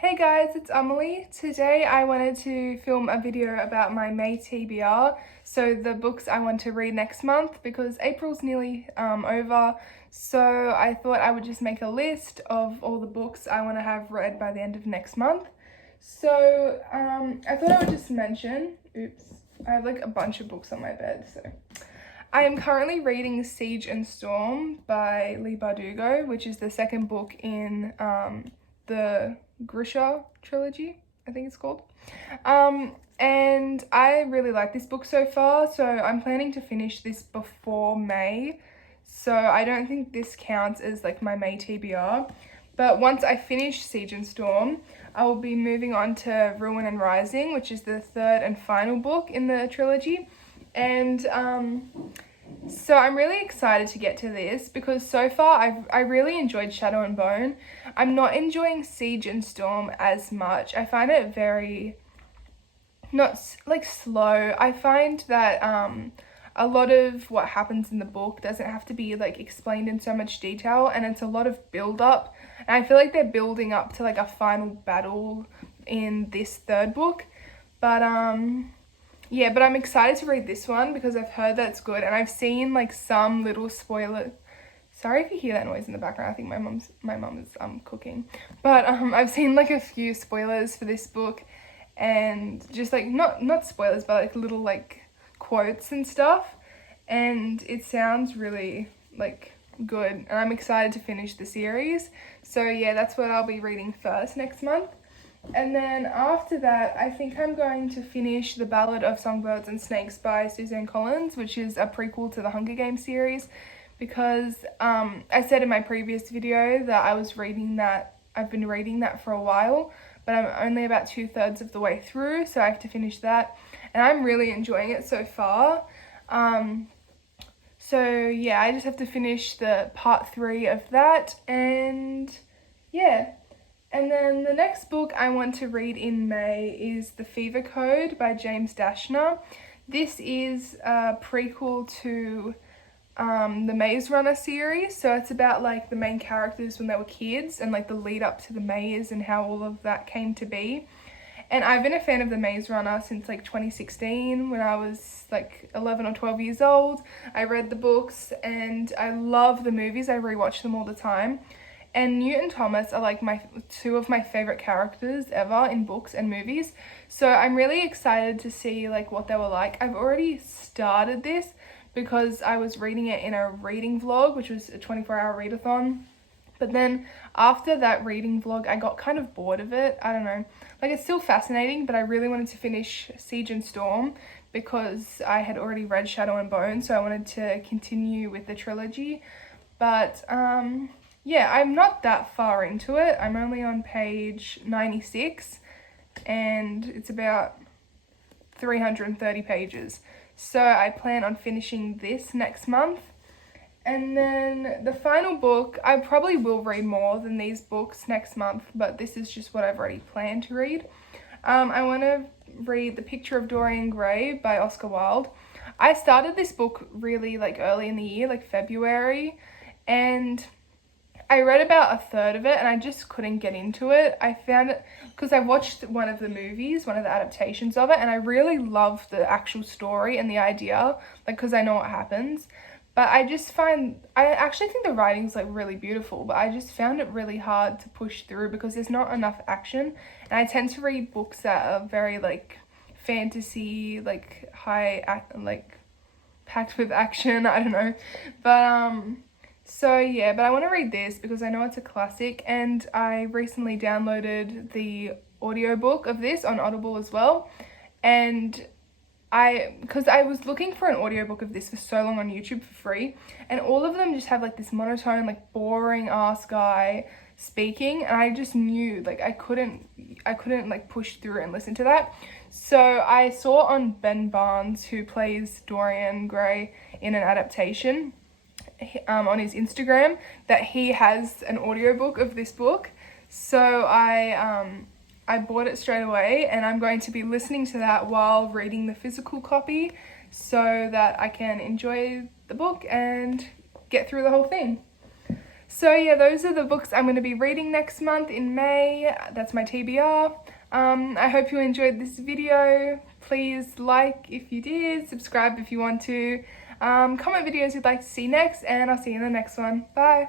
Hey guys, it's Emily. Today I wanted to film a video about my May TBR, so the books I want to read next month because April's nearly over, so I thought I would just make a list of all the books I want to have read by the end of next month. So I thought I would just mention, I have like a bunch of books on my bed, so I am currently reading Siege and Storm by Leigh Bardugo, which is the second book in the Grisha trilogy, I think it's called. And I really like this book so far, so I'm planning to finish this before May. So I don't think this counts as like my May TBR. But once I finish Siege and Storm, I will be moving on to Ruin and Rising, which is the third and final book in the trilogy. And so I'm really excited to get to this because so far I really enjoyed Shadow and Bone. I'm not enjoying Siege and Storm as much. I find it very, not like slow. I find that a lot of what happens in the book doesn't have to be like explained in so much detail, and it's a lot of build up. And I feel like they're building up to like a final battle in this third book. But yeah, but I'm excited to read this one because I've heard that it's good, and I've seen like some little spoiler. Sorry if you hear that noise in the background. I think my mum is cooking. But I've seen like a few spoilers for this book, and just like not spoilers, but like little like quotes and stuff, and it sounds really like good, and I'm excited to finish the series. So yeah, that's what I'll be reading first next month. And then after that, I think I'm going to finish The Ballad of Songbirds and Snakes by Suzanne, which is a prequel to the Hunger Games series, because I said in my previous video that I've been reading that for a while, but I'm only about 2/3 of the way through, so I have to finish that, and I'm really enjoying it so far. So yeah, I just have to finish the part 3 of that, and yeah. And then the next book I want to read in May is The Fever Code by James Dashner. This is a prequel to the Maze Runner series, so it's about like the main characters when they were kids and like the lead up to the maze and how all of that came to be. And I've been a fan of the Maze Runner since like 2016 when I was like 11 or 12 years old. I read the books and I love the movies. I rewatch them all the time. And Newt and Thomas are like two of my favorite characters ever in books and movies. So I'm really excited to see like what they were like. I've already started this because I was reading it in a reading vlog, which was a 24-hour readathon. But then after that reading vlog, I got kind of bored of it. I don't know. Like, it's still fascinating, but I really wanted to finish Siege and Storm because I had already read Shadow and Bone, so I wanted to continue with the trilogy. But yeah, I'm not that far into it. I'm only on page 96 and it's about 330 pages. So I plan on finishing this next month. And then the final book, I probably will read more than these books next month, but this is just what I've already planned to read. I want to read The Picture of Dorian Gray by Oscar Wilde. I started this book really like early in the year, like February, and I read about 1/3 of it and I just couldn't get into it. I found it because I watched one of the movies, one of the adaptations of it, and I really loved the actual story and the idea, like, because I know what happens. But I actually think the writing's like really beautiful, but I just found it really hard to push through because there's not enough action. And I tend to read books that are very like fantasy, like like packed with action. I don't know. But so yeah, but I want to read this because I know it's a classic, and I recently downloaded the audiobook of this on Audible as well. And because I was looking for an audiobook of this for so long on YouTube for free, and all of them just have like this monotone, like boring ass guy speaking, and I just knew like I couldn't like push through and listen to that. So I saw on Ben Barnes, who plays Dorian Gray in an adaptation, on his Instagram, that he has an audiobook of this book. So I bought it straight away, and I'm going to be listening to that while reading the physical copy so that I can enjoy the book and get through the whole thing. So yeah, those are the books I'm going to be reading next month in May. That's my TBR. I hope you enjoyed this video. Please like if you did, subscribe if you want to, comment videos you'd like to see next, and I'll see you in the next one. Bye!